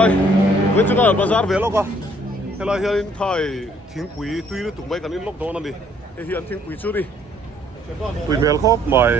helai với chúng ta bazar về lo cả helai hiện tại thiên quỷ tuy là tụi mấy cái in lockdown này hiện thiên quỷ chưa đi quỷ mèo khóc mày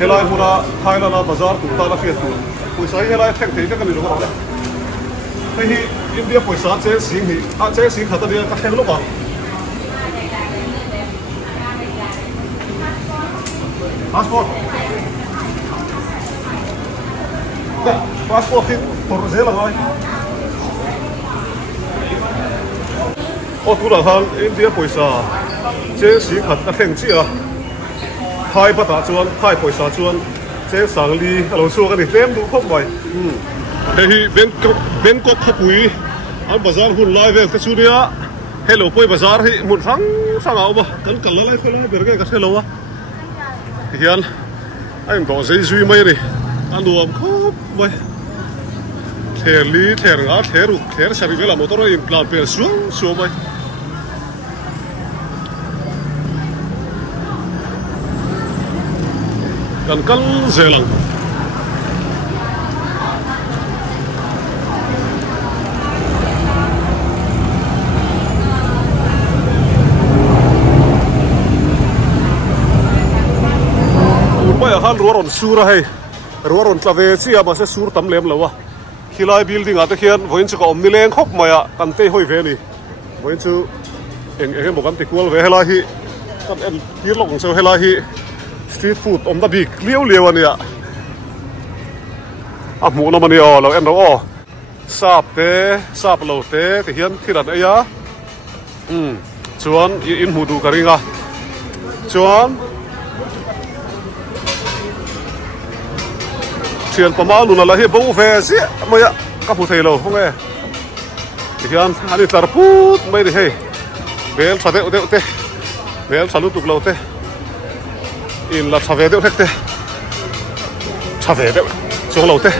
helai huna Thailand bazar tu ta la fiat tu puisa helai thek thei ka ni lo ka hei hi India puisa che sing hi a che sing khata dia ka thek lo ka passport passport hi por zela ngai o tu la han India puisa che sing khata theng chi a Thai bắt đầu chuan Thai paisa chuan chế sang li alo chu cái này tem đủ khóc mày thì Bangkok khapui anh bazar hun live về cái chu dia hello poi bazar hi mun sang áo ba kan kal lai khol lai berge ka hello a hian anh có giấy duy mấy đi anh đồ khóc mày thề li thề ngã thề ru thề sari về là motor implant per xuống mày kan zelang urmaya han ruaron sura hei ruaron tlave chia ma se sur tam lem lawa khilai building ate khian voin chu ka omni leng khop maya kan te hoi ve ni voin chu eng bokam ti kual ve hela hi kan en hirlong so hela hi street food om da big liu ania a mu na mani o lo en ro sap lo te ti hian khiran aya chuan in mu du karinga chuan thian pama lu na la hi bo ve si maya ka pu thei lo hong e ti hian ani tar put mai ri hei bel thade te bel salu tuk lo te in là thave đeo thế thave đeo xuống lầu thế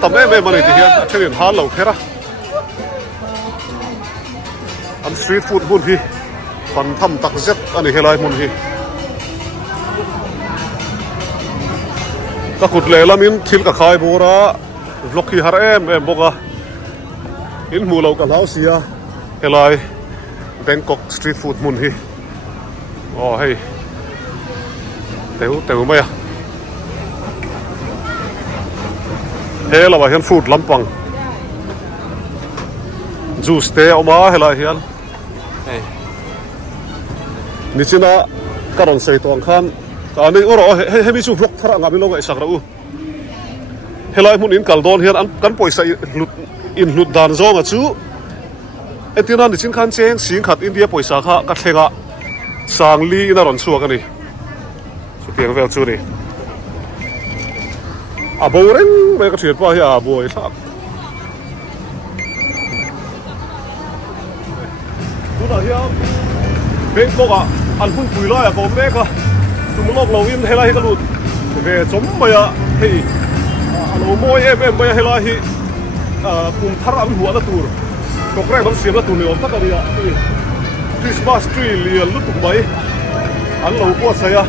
tầm em mà này thì hiện trên điện hán lầu thế ra ăn street food buôn hi phần thăm tắc rất anh ấy helai buôn hi các cột lệ làm in thil cả khai bố ra vlog hi har em boga in mù lầu cả lão xia helai Bangkok street food buôn hi hey Teu mày à? Thế là bảo hiền food lampang, juice te oma hay là hiền, ní chỉ na cái đòn xây toang khan, cái này oro hay mi chu vlog thara ngắm lâu ngày sạc đâu, hay là muốn in caldon hiền ăn cắn bồi xây lụt đàn zong à chú, em tin anh ní chỉ khan chén xin khát India bồi sạc ha cắt thega, sang li na đòn xua cái này. Tiếng về chú đi à bố rinh mấy cái chuyện bao giờ à bố ấy sao chú đã hiểu Bangkok à ăn phun quỳ loài à có mấy cái chúng nó lâu in hay là cái lụt về chống bây giờ thì lâu môi em bây giờ hay là thì cùng thắt ăn hùa là tour có cái nó xiêm là tour nhiều tất cả đi à Christmas tree liền lúc tụi mấy ăn lâu quá say à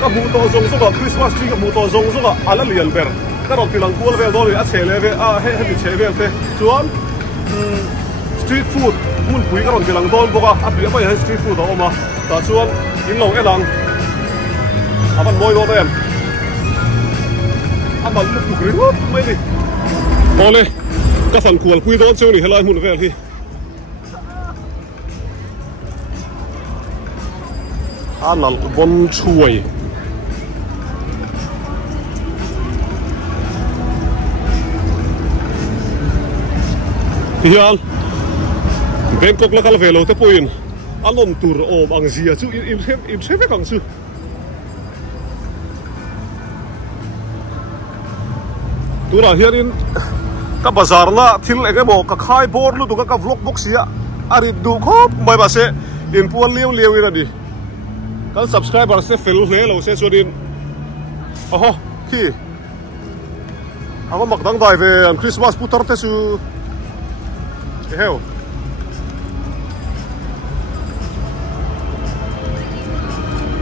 cái mũ to giống số cái Christmas tree cái mũ to giống số cái ăn liền bèn cái đó thì làm cool về đó thì ăn chè về hay chè về thế chuan street food muốn quý cái đó thì làm đó bốc à bây giờ street food đó mà ta chuan in lòng cái lòng bạn môi đó em bạn lúc tụi cái hút mấy đi đó này cái phần cool quý đó chơi thì hay là muốn về thì ăn là bon chuối hian Bangkok la kal velo te poin alom tur om ang zia chu im se ve kang chu tu là hiện in các bazar na thil cái bộ các khai board lu tu các vlog box ya ari du khop mai ba se in puan liu liu ina đi các subscriber sẽ fill hle lo se chuan in oho khi ava mak dang dai ve Christmas putar te chu heo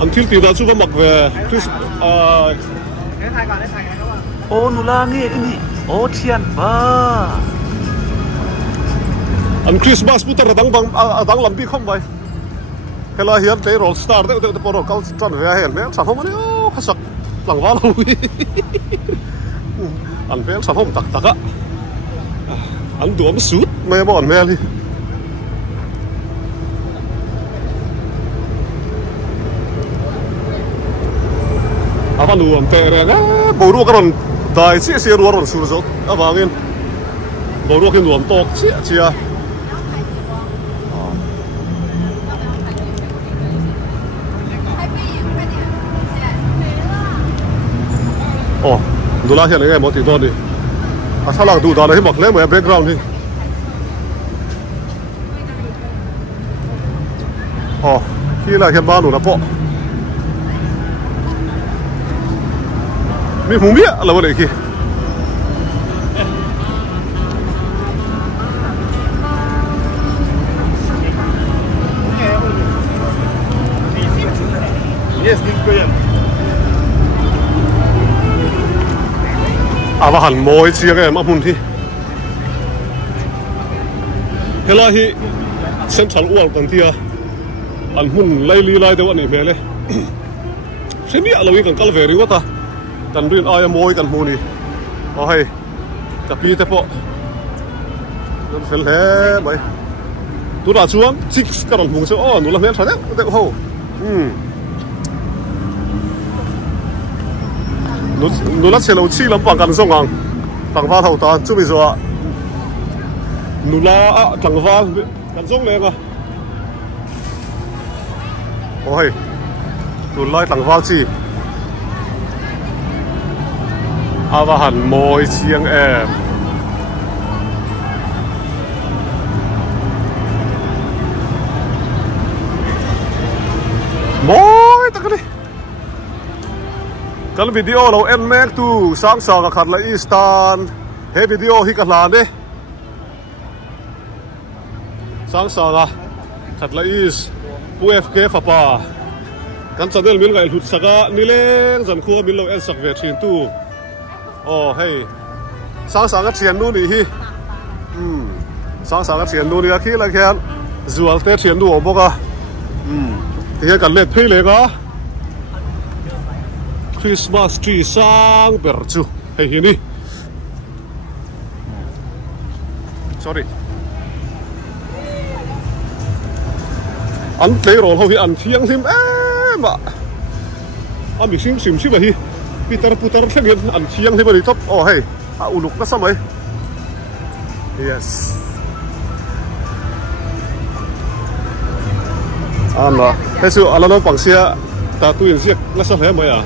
anh thil ti da chu va mak ve Christmas ô nụ la nghe cái gì ô thiên ba anh Christmas putar dang lam pi không vậy cái là hiện tại roll star đấy để bỏ câu tròn về hiện đấy sản phẩm này khá sắc lằng vào luôn anh về sản phẩm tắc tắc á anh đuổi một sút mày bọn mày đi apa nuam tere ga boru karon dai chi se ruar sur zo awangin boru kin nuam tok chi chia oh dula hian ngai mo ti don đi a thalang du da na hi mak le mo background hi oh khi là hian ba nu na po mi hùng mía là vấn đề kia à và hẳn mồi chia cái em ấp hùn thi thế là hi central world cần tia anh hùn lấy li lại đâu anh ấy vềเลยthế mía là vì cần cal về đi quá taกันเรียนอ้อยมวยกันมูนี่โอ้ยจะปีแต่พอนั่นเฟลเล่ไปตัวละช่วงซิกส์กันหงเสียอ้อหนูละเมียนใช่ไหมเด็กโหหนูละเชลล์ชี้ลำปังกันส่งอ่างต่างฟ้าเท่าตาจุ่มอีสัวหนูละต่างฟ้ากันส่งเลยอ่ะโอ้ยหนูละต่างฟ้าชี้อาว่าหันมอยเชียงแอบมอยตะกันดิกันวิดีโอเราเอ็นแม็กตูสร้างสากับขัดละอีสตานเฮวิดีโอฮิกันลานดิสร้างสากับขัดละอีสปูเอฟเคฟ้าป่ากันจะเดินมิลกับหลุดสักนี่เล้งจันคัวมิลเราเอ็นสักเวทีนตู้โอ้เฮ้ยสร้างกับเชียนนู่นนี่ฮีสร้างกับเชียนนู่นนี่ขี้ละแค่จวลเตะเชียนดูออกบอกอ่ะเฮียกันเล็ดพี่เลยก็คริสต์มาสทรีสร้างเปิดจูเฮ้ยนี่ sorry อันเตะรอเขาที่อันเที่ยงทิมมาอันมีสิ่งชิบะฮีputar kan an chiang thế mà đi top oh hey uluk na samay yes mà thế sự alalo bằng xe ta tu in xe na sa thế mày à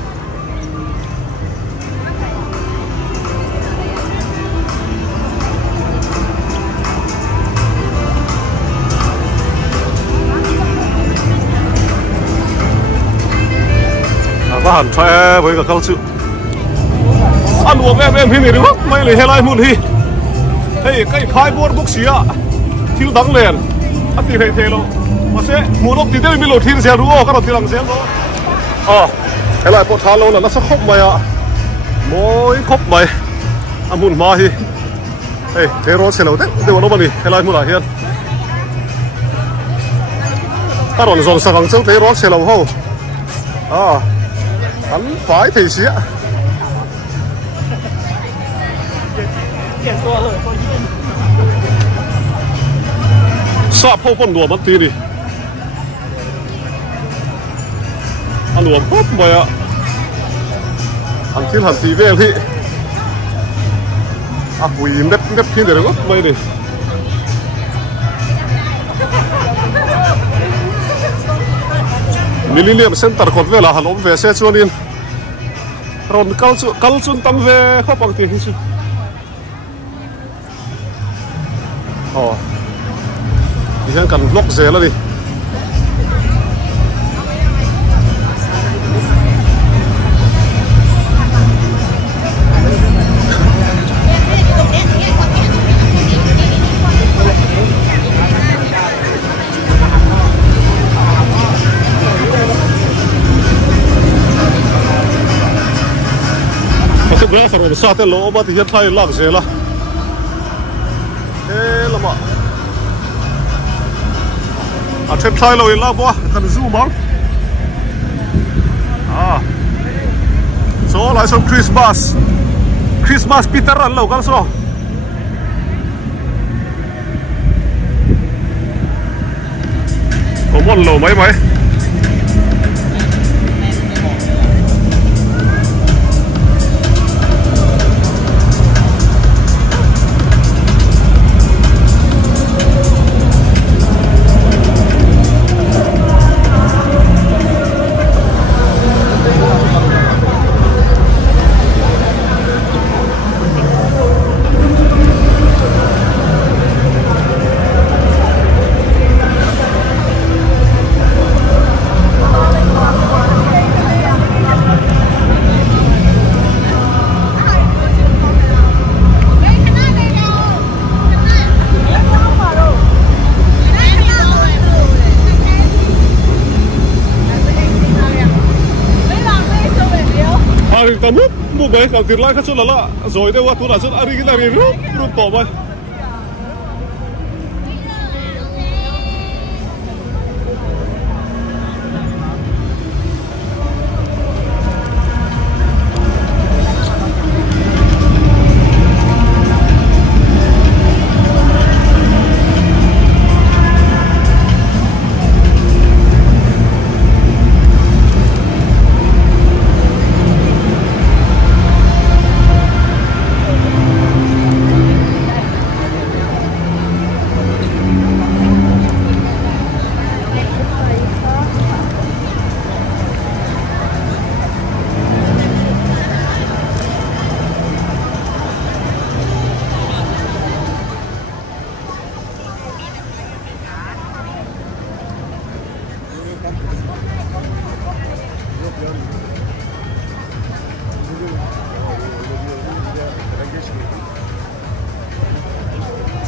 và hẳn thoe với cả câu chuyện ăn uống em hi này đúng không? Mày lấy helai muốn hi. Hey, cái khai board box gì ạ? Thiếu đắng liền. Ăn thì thế luôn. Mà sẽ muốn ốc thì đây mình lột thiên xe đúng không? Các bạn thì làm xe đó. Helai pot thalo là nó sẽ khóc mày ạ. Mỗi khóc mày. Ăn muốn mà hi. Hey, thế rồi xe nào đấy? Đều nó mà đi. Helai muốn lại hiện. Các bạn dọn sang hàng thế rồi xe nào không? Hắn phải thì xía. Sạp hô con đùa mất tí đi. Ăn đùa hốt mày ạ. Ăn thiên hẳn tí về thì quỷ nếp thiên để nó hốt mày đi. Millennium Center khót về là hẳn ốm về xe chuan in. Rồi cal chun tâm về khóc bằng tiền hi chu. đi sang cần vlog dễ là đi Bữa sau rồi sao thế lỗ mà thì hiện thay lạc dễ là thế là mà trên thay rồi là quá thằng zoom bóng số lại xong Christmas Peter ăn lâu cái số có một lẩu mấy kamu mau baik kalau tirlai kan sudah lah, rồi deh waktu nasib hari kita hari rup tobai.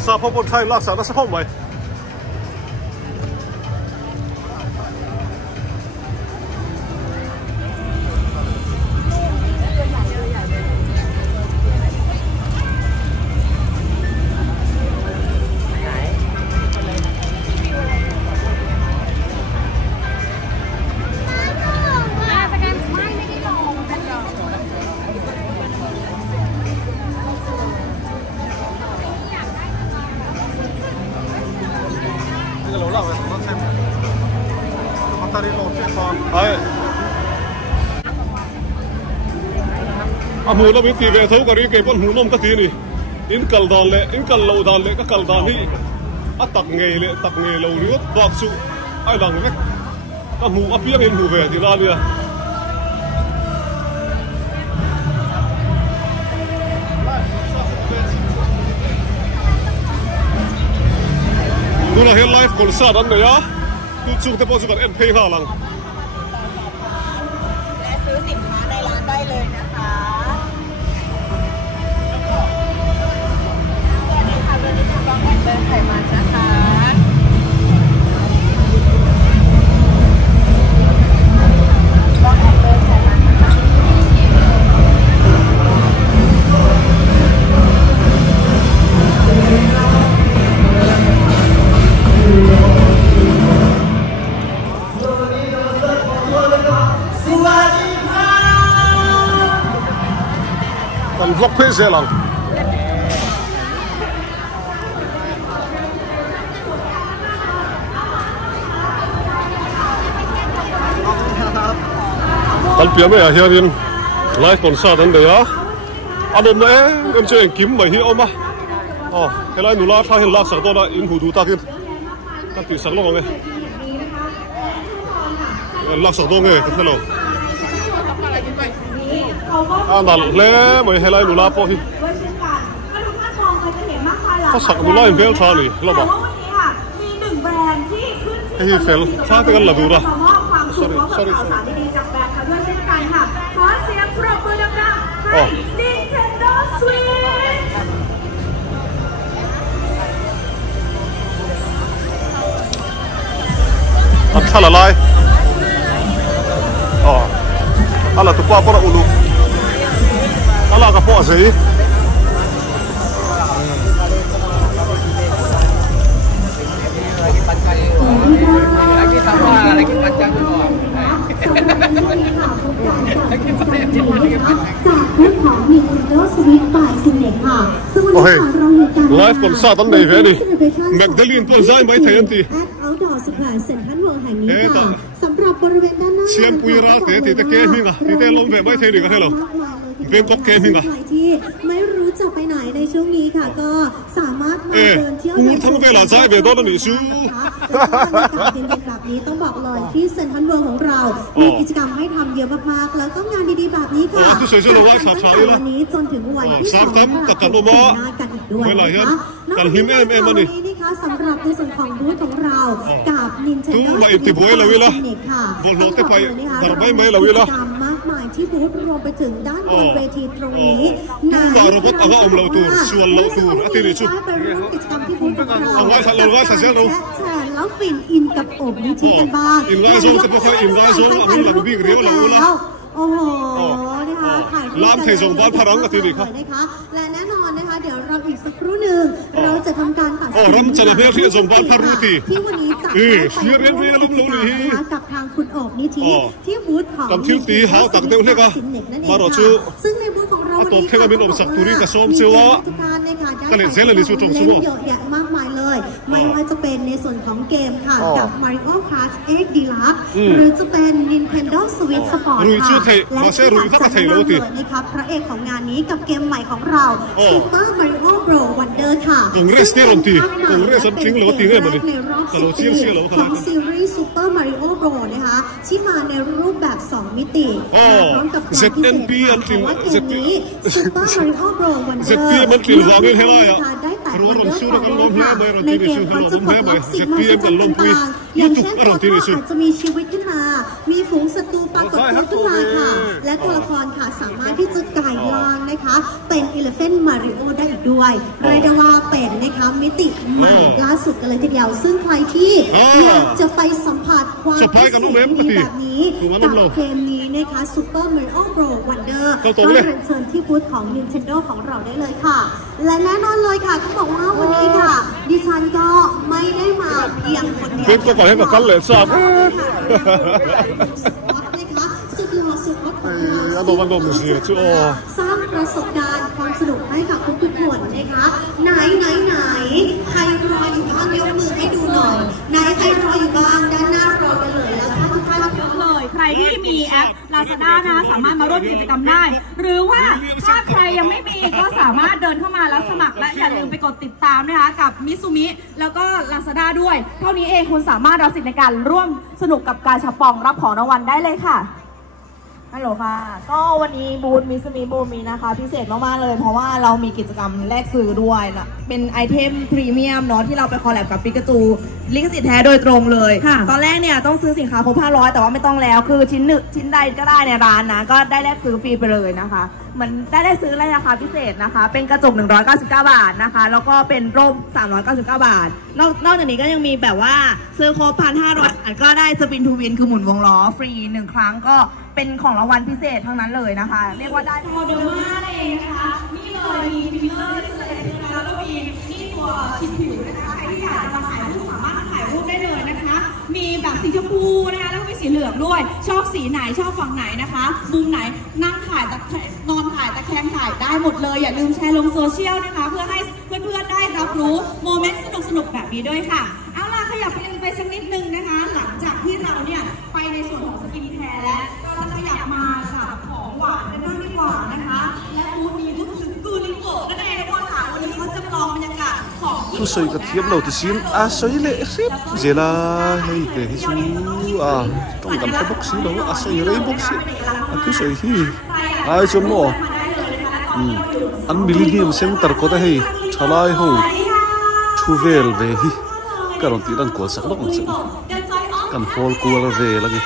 Sao phong thay lạc sản nó sẽ không vậy? Hủ nó biết gì về thấu cái cái con hủ nôm cái gì này, in cල් lâu đòn lệ các cl đòn đi, tắc nghề lâu nước bạc su, ai đằng đấy, các hủ ấp piếng in hủ về thì nào đi à? Tôi là hiện live concert anh đấy á, tôi chụp cái bộ chụp ảnh pay hà lăng. ไขมันนะคะต้องแอดเบอร์ไขมันนะคะมันvlogเพจเสียหลังanh phía này hiện nhiên live concert anh đấy á anh hôm nay em chơi anh kiếm mấy hiệu mà cái này nula thay hình lạc sắc to là in hủ đủ ta kia ta tự sắc lông nghe lạc sắc to nghe cái thế nào anh đặt lẽ mấy cái này nula po hi เขาสักมุลายเบลชานี่เราบอก แต่ว่าวันนี้ค่ะมีหนึ่งแบรนด์ที่ขึ้น ไอ้เฟลชาติกันละดูนะ มามอบความสุขพร้อมกับข่าวสารดีๆจากแบรนด์เขาด้วยเช่นกันค่ะขอเสียงปรบมือดังๆให้ Nintendo Switch อันทะละลายอ๋ออะไรตัวป้าปะอุลุอะไรกับพ่อสิlagi sama lagi panjang dulu จากเรื่องของ Nintendo Switch by Cinec ค่ะซึ่งวันนี้เราอยู่กัน ไลฟ์ก่อนซาตันเดย์เฟนี่แมกดาลินตัวใจไม่เทียนตี Outdoor Supply Central World แห่งนี้ค่ะสำหรับบริเวณด้านหน้า เชียนปุยรักเตะตีตะเกมิงอ่ะตีเตะลงแบบไม่เทียนอีกแล้วเหรอเป็นก๊อกเกมิงอ่ะที่ไม่รู้จะไปไหนในช่วงนี้ค่ะก็สามารถมาเดินเที่ยวในทั้งเวลาใจเบต้นนี่ชูการเย็นๆแบบนี้ต้องบอกเลยที่เซ็นทรัลเวิลด์ของเรามีกิจกรรมให้ทำเยอะมากๆแล้วก็งานดีๆแบบนี้ค่ะตั้งแต่วันนี้จนถึงวันที่2 กันอีกด้วยนะคะนอกจากนี้วันนี้นะคะสำหรับในส่วนของบูธของเรากับ Nintendo Switch ค่ะต้องบอกเลยนะคะเรามีกิจกรรมมากมายที่บูธรวมไปถึงด้านบนเวทีตรงนี้ในที่เราจะบอกว่าไม่สามารถไปร่วมกิจกรรมที่บูธของเราแล้วฟินอินกับโอบนิธิกันบ้างโอ้โหนะคะถ่ายรูปกันเลยนะคะและแน่นอนนะคะเดี๋ยวเราอีกสักครู่หนึ่งเราจะทำการตัดสินที่วันนี้จะได้ไปร่วมกิจกรรมนะคะกับทางคุณโอบนิธิที่บูธของNintendo Switch นั่นเองค่ะซึ่งในบูธของเราวันนี้ค่ะมีทุกท่านนะคะได้ไปเล่นเยอะแยะมากมายเลยไม่ว่าจะเป็นในส่วนของเกมค่ะกับ Mario Kart 8 Deluxe หรือจะเป็น Nintendo Switch Sport ค่ะและที่อยากจะแนะนำเลยนะคะพระเอกของงานนี้กับเกมใหม่ของเรา Super Mario Bros Wonder ค่ะซึ่งเป็นภาคใหม่และเป็นเกมแรกในรอบ10 ปีของซีรีส์ Super Mario Bros นะคะที่มาในรูปแบบ 2 มิติพร้อมกับความพิเศษเพราะว่าเกมนี้ Super Mario Bros Wonder ได้แต่ Wonder Follow ค่ะในเกมเขาจะปลดล็อกสิ่งมหัศจรรย์ต่างๆอย่างเช่นตัวพ่ออาจจะมีชีวิตขึ้นมามีฝูงศัตรูปรากฏตัวขึ้นมาค่ะและตัวละครค่ะสามารถที่จะกลายร่างนะคะเป็น Elephant Mario ได้อีกด้วยเรียกได้ว่าเป็นนะคะมิติใหม่ล่าสุดกันเลยทีเดียวซึ่งใครที่อยากจะไปสัมผัสความพิเศษแบบนี้กับเกมนี้นะคะ Super Mario Bros Wonder ก็เรียนเชิญที่บูธของ Nintendo ของเราได้เลยค่ะและแน่นอนเลยค่ะต้องบอกว่าวันนี้ค่ะดิฉันก็ไม่ได้มาเพียงคนเดียวเป็นตัวก่อนให้กับกันเลยทราบสุดหล่อสุดฮอตของเราสร้างประสบการณ์ความสนุกให้กับทุกคนนะคะไหนใครรออยู่บ้างยกมือให้ดูหน่อยไหนใครรออยู่บ้างด้านหน้ารอกันเลยแล้วถ้าทุกท่านยกเลยใครที่มีแอป Lazada นะคะสามารถมาร่วมกิจกรรมได้หรือว่าถ้าใครยังไม่มีก็สามารถเดินเข้ามาแล้วสมัครและอย่าลืมไปกดติดตามนะคะกับมิซูมิแล้วก็ Lazada ด้วยเท่านี้เองคุณสามารถรับสิทธิ์ในการร่วมสนุกกับการช็อปปองรับของรางวัลได้เลยค่ะฮัลโหลค่ะก็วันนี้บูธมิซูมิบูมีนะคะพิเศษมากๆเลยเพราะว่าเรามีกิจกรรมแลกซื้อด้วยนะเป็นไอเทมพรีเมียมเนาะที่เราไปคอลแลบกับปิกาจูลิขสิทธิ์แท้โดยตรงเลยตอนแรกเนี่ยต้องซื้อสินค้าครบ500แต่ว่าไม่ต้องแล้วคือชิ้นใดก็ได้ในร้านนะก็ได้แลกซื้อฟรีไปเลยนะคะเหมือนได้ซื้ออะไรราคาพิเศษนะคะเป็นกระจก199 บาทนะคะแล้วก็เป็นร่ม399 บาทนอกจากนี้ก็ยังมีแบบว่าซื้อครบ 1,500 บาทก็ได้สปินทูวินคือหมุนวงล้อฟรี1ครั้งก็เป็นของรางวัลพิเศษทั้งนั้นเลยนะคะเรียกว่าได้พอเดอร์มาเองนะคะนี่เลยมีฟิลเลอร์ที่ใส่แล้วก็มีนี่ตัวฉีดผิวนะคะใครที่อยากจะถ่ายรูปสามารถถ่ายรูปได้เลยนะคะมีแบบสีชมพูนะคะแล้วก็มีสีเหลืองด้วยชอบสีไหนชอบฝั่งไหนนะคะมุมไหนนั่งถ่ายนอนถ่ายตะแคงถ่ายได้หมดเลยอย่าลืมแชร์ลงโซเชียลนะคะเพื่อให้เพื่อนๆได้รับรู้โมเมนต์สนุกๆแบบนี้ด้วยค่ะเอาล่ะขยับไปสักนิดนึงนะคะหลังจากที่เราเนี่ยไปในส่วนของสกินแคร์แล้วเราขยับมากับของหวานกันบ้างดีกว่านะคะและบูธนี้ก็คือกูริโกะนั่นเองนะคะวันนี้เขาจะลองบรรยากาศของผู้ช่วยกระเทียมเราจะชิมช่วยเลยครับเจล่าให้เตะให้ชูต้องทำให้บ็อกซี่เราช่วยเลยบ็อกซี่ผู้ช่วยที่จนหมออันบิลลี่เกมเซ็นเตอร์ก็ได้ให้ชลายหู thu về về hi cả lòng tiếng đàn của sắc lốc sự cần phô cua là về là gì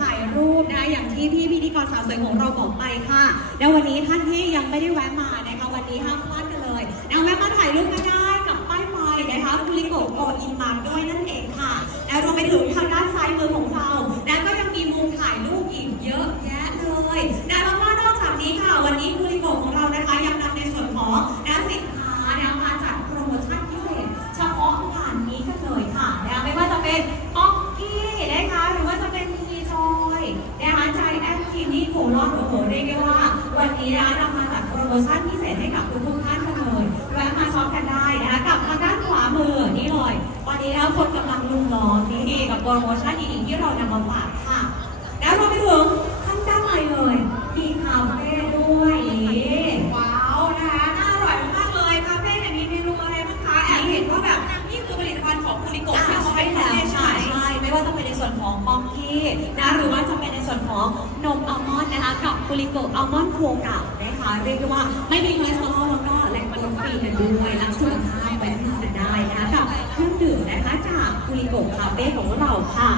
ถ่ายรูปนะอย่างที่พี่พิธีกรสาวสวยของเราบอกไปค่ะแล้ววันนี้ท่านที่ยังไม่ได้แวะมานะคะวันนี้ห้ามพลาดกันเลยแวะมาถ่ายรูปก็ได้กับป้ายไฟนะคะคุริโกะโกอิมานด้วยนั่นเองค่ะแล้วรวมไปถึงทางด้านซ้ายมือของเราแล้วก็ยังมีมุมถ่ายรูปอีกเยอะแยะเลยแล้วก็นอกจากนี้ค่ะวันนี้คุริโกะของเรานะคะยังนำในส่วนของสินค้ามาจัดโปรโมชั่นพิเศษเฉพาะงานนี้กันเลยค่ะไม่ว่าจะเป็นป๊อกกี้นะคะหรือว่าจะเป็นใจแอนทีนี่โคลอนโอ้โหเรียกได้ว่าวันนี้เรามาจัดโปรโมชั่นพิเศษให้กับทุกท่านกันเลยแวะมาช็อปกันได้นะคะกับทางด้านขวามือนี่เลยวันนี้คนกำลังลุมล้อมนี่กับโปรโมชั่นดีๆที่เรานำมาฝากค่ะแล้วรวมไปถึงข้างด้านในเลยมีคาเฟ่ด้วยว้าวนะคะน่าอร่อยมากเลยคาเฟ่เนี่ยมีเมนูอะไรบ้างคะแอบเห็นว่าแบบนี่คือผลิตภัณฑ์ของคุริโกะที่เขาเป็นแล้วใช่ไม่ว่าจะเป็นในส่วนของป๊อกกี้หรือว่าจะเป็นในส่วนของนมอัลมอนด์นะคะกับคุริโกะอัลมอนด์โคกะนะคะเรียกว่าไม่มีคอเลสเตอรอลแล้วก็แหล่งโปรตีนกันด้วยรักสุขภาพแวะมากันได้นะคะกับเครื่องดื่มนะคะจากคุริโกะคาเฟ่ของเราค่ะ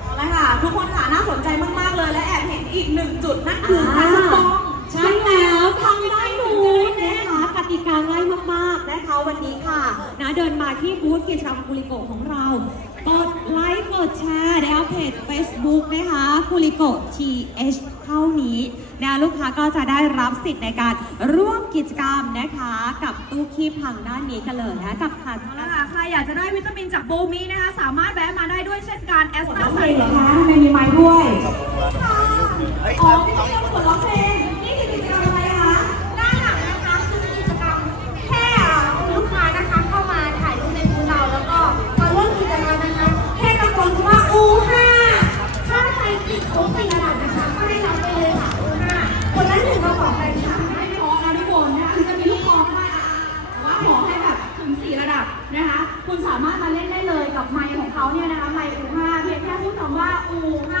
เอาละค่ะทุกคนค่ะน่าสนใจมากๆเลยและแอบเห็นอีก1จุดนั่นคือพาสปองใช่แล้วทางด้านนู้นนะคะกติกาง่ายมากๆนะคะวันนี้ค่ะเดินมาที่บูธกิจกรรมคุริโกะของเรากดไลค์กดแชร์เพจ Facebook นะคะคุริโกะ TH เท่านี้ลูกค้าก็จะได้รับสิทธิ์ในการร่วมกิจกรรมนะคะกับตู้คีบทางด้านนี้กันเลยกับค่ะใครอยากจะได้วิตามินจากโบมีนะคะสามารถแวะมาได้ด้วยเช่นกันแอสตาใส่เหรอคะทำไมมีไม้ด้วยอ๋อนี่คือผลร้องเพลงนี่คือกิจกรรมอะไรคะด้านหลังนะคะคือกิจกรรมแค่ลูกค้านะคะเข้ามาถ่ายรูปในบูธเราแล้วก็มาร่วมกิจกรรมนะคะแค่ตะโกนว่าU5ถ้าใครติดครบ4ระดับนะคะก็ได้รับไปเลยค่ะU5คนละ1กระป๋องไปค่ะไม่พอนะทุกคนนะคะคือจะมีลูกคอมาว่าขอให้แบบถึง4ระดับนะคะคุณสามารถมาเล่นได้เลยกับไมค์ของเขาเนี่ยนะคะไมค์U5เพียงแค่พูดคำว่าU5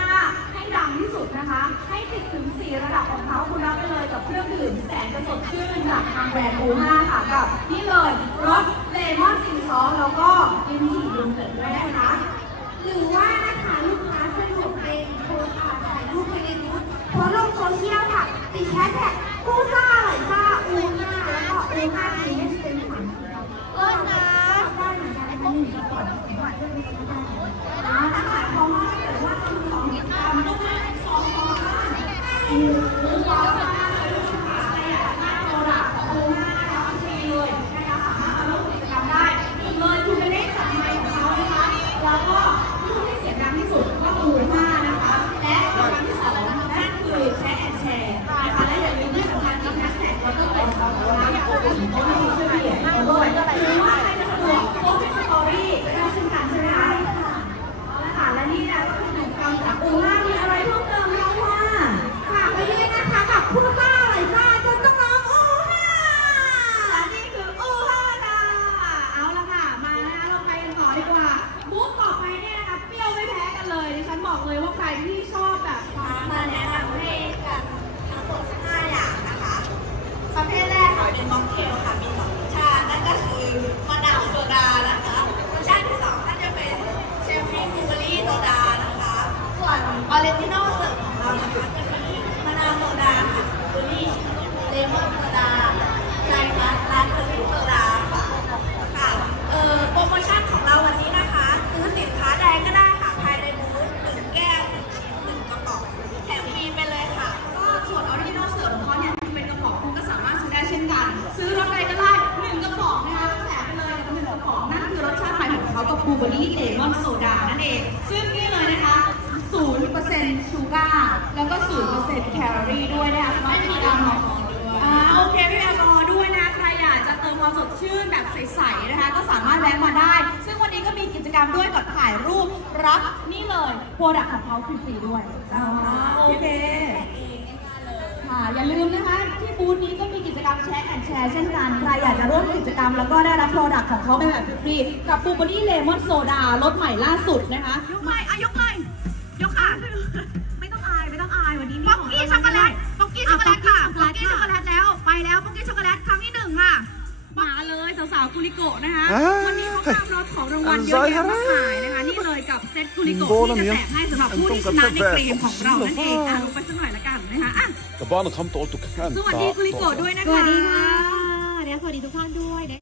ให้ดังที่สุดนะคะให้ติดถึง4ระดับของเขาคุณรับไปเลยกับเครื่องดื่มแสนจะสดชื่นจากทางแบรนด์U5ค่ะกับนี่เลยรสเลมอนซีซอสแล้วก็ยินดีรวมถึงด้วยนะคะหรือว่านะคะลูกค้าสะดวกเองโพสถ่ายรูปไปในบูธโพสลงโซเชียลค่ะติดแฮชแท็กกู้ซ่าไหลซ่าU5แล้วก็U5ทีนี้เป็นฝันเลิศนะได้เหมือนกันนะคะ1กระป๋อง10 บาทด้วยนะคะถ้าขายของว่าถ้าเกิดว่าทำ2กิจกรรมต้องได้2กองค่ะว้าวมากเลยลูกค้าใครอยากได้โปรดักต์ของU5นะคะฟรีเลยนะคะสามารถมาร่วมกิจกรรมได้เลยคุณไปเล่นกับไมค์ของเขานะคะแล้วก็ผู้ที่เสียงดังที่สุดก็U5นะคะและกิจกรรมที่2นั่นคือแชร์แอนแชร์นะคะและอย่าลืมที่สำคัญที่แฮชแท็กแล้วก็กดนะคะโพสต์ในโซเชียลมีเดียด้วยหรือว่าใครจะสะดวกโพสต์ในสตอรี่ได้เช่นกันใช่ไหมคะเอาละค่ะและนี่นะก็คือกิจกรรมจากU5มีอะไรเพิ่มเติมคะว่าฝากไว้ด้วยนะคะกับผู้ซ่าไหลซ่าจนต้องร้องU5นี่คือU5ค่ะเอาละค่ะมานะคะลงไปกันต่อดีกว่าบูธต่อไปเนี่ยนะคะเปรี้ยวไม่แพ้กันเลยดิฉันบอกเลยว่าใครที่ชอบแบบมาแนะนำให้กับทั้งหมด5อย่างนะคะประเภทแรกค่ะเป็นม็อกเทลค่ะมี2รสชาตินั่นก็คือมะนาวโซดานะคะรสชาติที่2ก็จะเป็นเชฟฟี่บลูเบอร์รี่โซดานะคะส่วนออริจินอลเสิร์ฟของเรานะคะจะมีมะนาวโซดาค่ะบลูเบอร์รี่เลมอนโซดาไจคัสและเทอร์รี่โซดาค่ะโปรโมชั่นของเราวันนี้นะคะซื้อสินค้าใดก็ได้ค่ะภายในบูธ1แก้ว1ชิ้น1กระป๋องแถมฟรีไปเลยค่ะก็ส่วนออริจินอลเสิร์ฟของเขาเนี่ยเป็นกระป๋องคุณก็สามารถซื้อได้เช่นกันซื้อรสใดก็ได้1กระป๋องนะคะแถมไปเลยกับ1กระป๋องนั่นคือรสชาติใหม่ของเขากับบลูเบอร์รี่เลมอนโซดานั่นเองซึ่งนี่เลยนะคะ 0% ชูการ์แล้วก็ 0% แคลอรี่ด้วยนะคะไม่มีการหมักโอเคไม่มีแอลกอฮอล์ด้วยนะใครอยากจะเติมความสดชื่นแบบใสๆนะคะก็สามารถแวะมาได้ซึ่งวันนี้ก็มีกิจกรรมด้วยกับถ่ายรูปรับนี่เลยโปรดักต์ของเขาฟรีๆด้วยโอเคค่ะอย่าลืมนะคะที่บูธนี้ก็มีกิจกรรมแชร์แอนแชร์เช่นกันใครอยากจะร่วมกิจกรรมแล้วก็ได้รับโปรดักต์ของเขาไปแบบฟรีๆกับบลูเบอร์รี่เลมอนโซดารสใหม่ล่าสุดนะคะยกเลยยกค่ะไม่ต้องอายวันนี้มีของ กี้ช็อกโกแลตป๊อกกี้ช็อกโกแลตค่ะป๊อกกี้ช็อกโกแลตแล้วไปแล้วป๊อกกี้ช็อกโกแลตครั้งที่1ค่ะมาเลยสาวๆกุลิโกะนะคะวันนี้เขาทำรถของรางวัลเยอะแยะมากมายนะคะนี่เลยกับเซตกุลิโกะที่จะแจกให้สำหรับผู้ที่ชนะในเกมของเรานั่นเองลงไปสักหน่อยละกันนะคะสวัสดีกุลิโกะด้วยนะคะสวัสดีค่ะสวัสดีทุกท่านด้วย